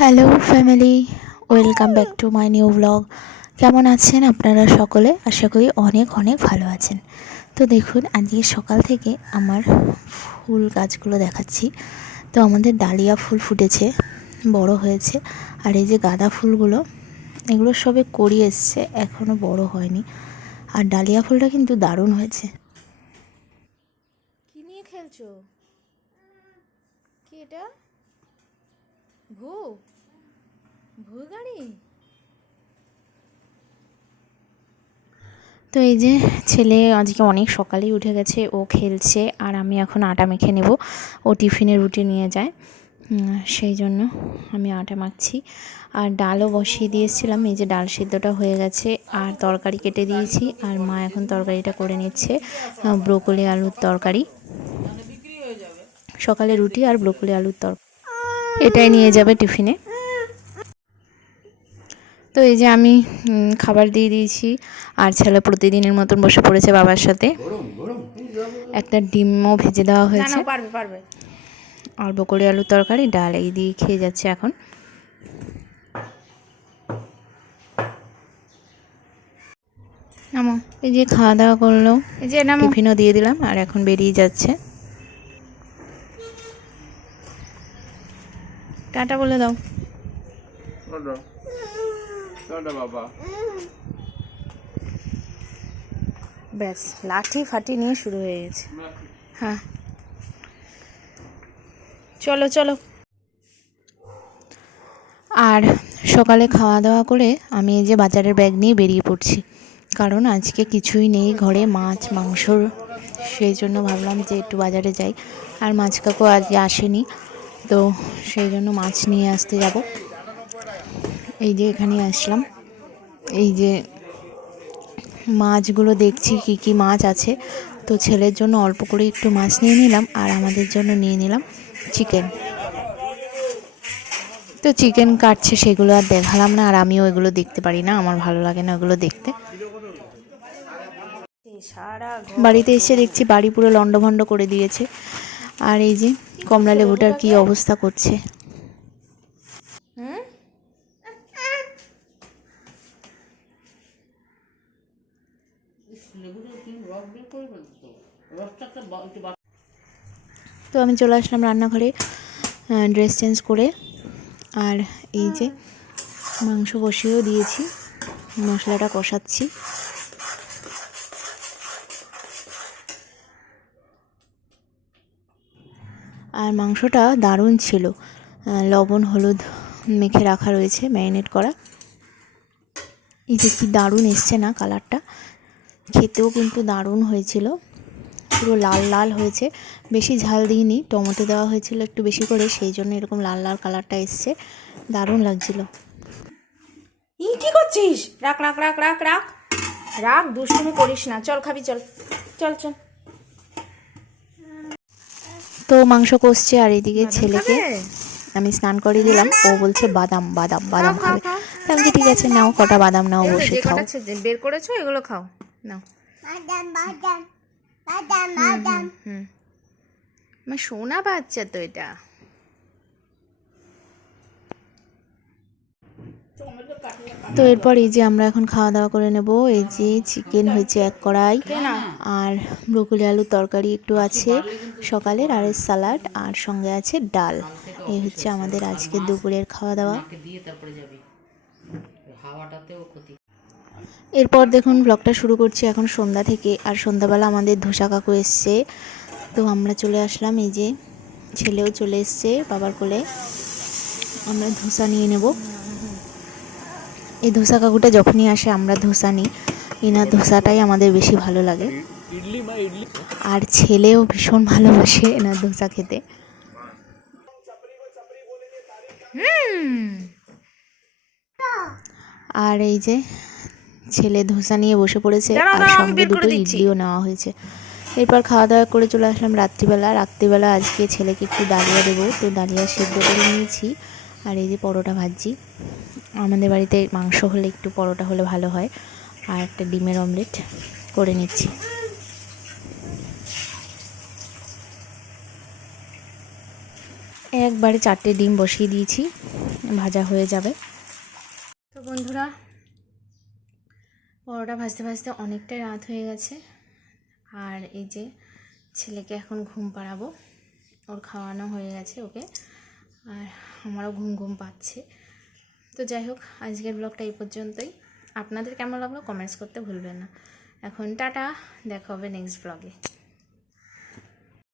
Hello family welcome back to my new vlog কেমন আছেন আপনারা সকলে? আশা করি অনেক অনেক ভালো আছেন। তো দেখুন, আজকে সকাল থেকে আমার ফুল গাছগুলো দেখাচ্ছি। তো আমাদের ডালিয়া ফুল ফুটেছে, বড় হয়েছে। আর এই যে গাঁদা ফুলগুলো, এগুলো সবে করি এসছে এখনও বড় হয়নি। আর ডালিয়া ফুলটা কিন্তু দারুণ হয়েছে। কি নিয়ে খেলছো? কি এটা? ভু? ভু গাড়ি? তো এই যে ছেলে আজকে অনেক সকালেই উঠে গেছে, ও খেলছে আর আমি এখন আটা মেখে নেব। ও টিফিনে রুটি নিয়ে যায়। সেই জন্য আমি আটা মাখছি। আর ডালও বসিয়ে দিয়েছিলাম, এই যে ডাল সিদ্ধটা হয়ে গেছে আর তরকারি কেটে দিয়েছি আর মা এখন তরকারিটা করে নিচ্ছে ব্রোকলি আলুর তরকারি। সকালে রুটি আর ব্রোকলি আলুর তরকারি এটাই নিয়ে যাবে টিফিনে। তো এই যে আমি খাবার দিয়ে দিয়েছি। আর ছেলে প্রতিদিনের মতন বসে পড়েছে বাবার সাথে। একটা ডিমও ভেজে দেওয়া হয়েছে। আর বকরি আলুর তরকারি ডাল এই দিয়ে খেয়ে যাচ্ছে এখন। এই যে খাওয়া দাওয়া করল। এই যে টিফিনও দিয়ে দিলাম আর এখন বেরিয়ে যাচ্ছে। টাটা বলে দাও। ব্যাস লাঠি ফাটি নিয়ে শুরু হয়ে গেছে। হ্যাঁ। চলো চলো। আর সকালে খাওয়া দাওয়া করে আমি এই যে বাজারের ব্যাগ নিয়ে বেরিয়ে পড়ছি। কারণ আজকে কিছুই নেই ঘরে মাছ মাংসর সেই জন্য ভাবলাম যে একটু বাজারে যাই। আর মাছ কাকু আজকে আসেনি। তো সেই জন্য মাছ নিয়ে আসতে যাব। এই যে এখানে আসলাম। এই যে মাছগুলো দেখছি কি কি মাছ আছে। তো ছেলের জন্য অল্প করে একটু মাছ নিয়ে নিলাম আর আমাদের জন্য নিয়ে নিলাম চিকেন। তো চিকেন কাটছে সেগুলো আর দেখালাম না আর আমিও এগুলো দেখতে পারি না। আমার ভালো লাগে না ওগুলো দেখতে। বাড়িতে এসে দেখছি বাড়ি পুরো লণ্ডভণ্ড করে দিয়েছে। আর এই যে কমলা লেবুটার কি অবস্থা করছে? তো আমি চলে আসলাম রান্নাঘরে ড্রেস চেঞ্জ করে। আর এই যে মাংস বসিয়েও দিয়েছি মশলাটা কষাচ্ছি। আর মাংসটা দারুণ ছিল। লবণ, হলুদ মেখে রাখা রয়েছে, ম্যারিনেট করা। এই যে কি দারুণ এসছে না কালারটা। খেতেও কিন্তু দারুণ হয়েছিল। পুরো লাল লাল হয়েছে। বেশি ঝাল দিইনি, টমেটো দেওয়া হয়েছিল একটু বেশি করে, সেই জন্য এরকম লাল লাল কালারটা এসছে। দারুণ লাগছিল। ই, কি করছিস? রাখ রাখ রাখ রাখ রাখ। রাখ, দুষ্টুমি করিস না। চল খাবি, চল। চল চল। তো মাংস কষছে আর এদিকে ছেলেকে আমি স্নান করিয়ে দিলাম। ও বলছে বাদাম বাদাম বাদাম খাবে। আমি বলছি, ঠিক আছে নাও কটা বাদাম নাও বসে খাও। বের করেছ এগুলো খাও নাও। হুম। আমার সোনা বাচ্চা তো এটা। তো এরপর এই যে আমরা এখন খাওয়া দাওয়া করে নেব। এই যে চিকেন হয়েছে এক কড়াই আর ব্রোকলি আলুর তরকারি একটু আছে সকালের আর সালাড আর সঙ্গে আছে ডাল। এই হচ্ছে আমাদের আজকে দুপুরের খাওয়া দাওয়া। এরপর দেখুন ব্লগটা শুরু করছি এখন সন্ধ্যা থেকে আর সন্ধ্যাবেলা আমাদের ধোসা কাকু এসছে। তো আমরা চলে আসলাম এই যে ছেলেও চলে এসছে বাবার কোলে। আমরা ধোসা নিয়ে নেব। এই ধোসা কাকুটা যখনই আসে আমরা ধোসা নিই। এনার ধোসাটাই আমাদের বেশি ভালো লাগে। আর ছেলেও ভীষণ ভালোবাসে এনার ধোসা খেতে। আর এই যে ছেলে ধোসা নিয়ে বসে পড়েছে আর সঙ্গে দুটো। ইডলিও নেওয়া হয়েছে। এরপর খাওয়া দাওয়া করে চলে আসলাম রাত্রিবেলা। রাত্রিবেলা আজকে ছেলেকে একটু ডালিয়া দেবো তো ডালিয়া সিদ্ধ করে নিয়েছি। আর এই যে পরোটা ভাজছি। আমাদের বাড়িতে মাংস হলে একটু পরোটা হলে ভালো হয়। আর একটা ডিমের অমলেট করে নিচ্ছি। একবারে চারটে ডিম বসিয়ে দিয়েছি, ভাজা হয়ে যাবে। তো বন্ধুরা, পরোটা ভাজতে ভাজতে অনেকটাই রাত হয়ে গেছে। আর এই যে ছেলেকে এখন ঘুম পাড়াবো, ওর খাওয়ানো হয়ে গেছে ওকে। আর আমারও ঘুম ঘুম পাচ্ছে। তো যাই হোক, আজকের ব্লগটা এই পর্যন্তই। আপনাদের কেমন লাগল কমেন্টস করতে ভুলবেন না। এখন টাটা, দেখা হবে নেক্সট ব্লগে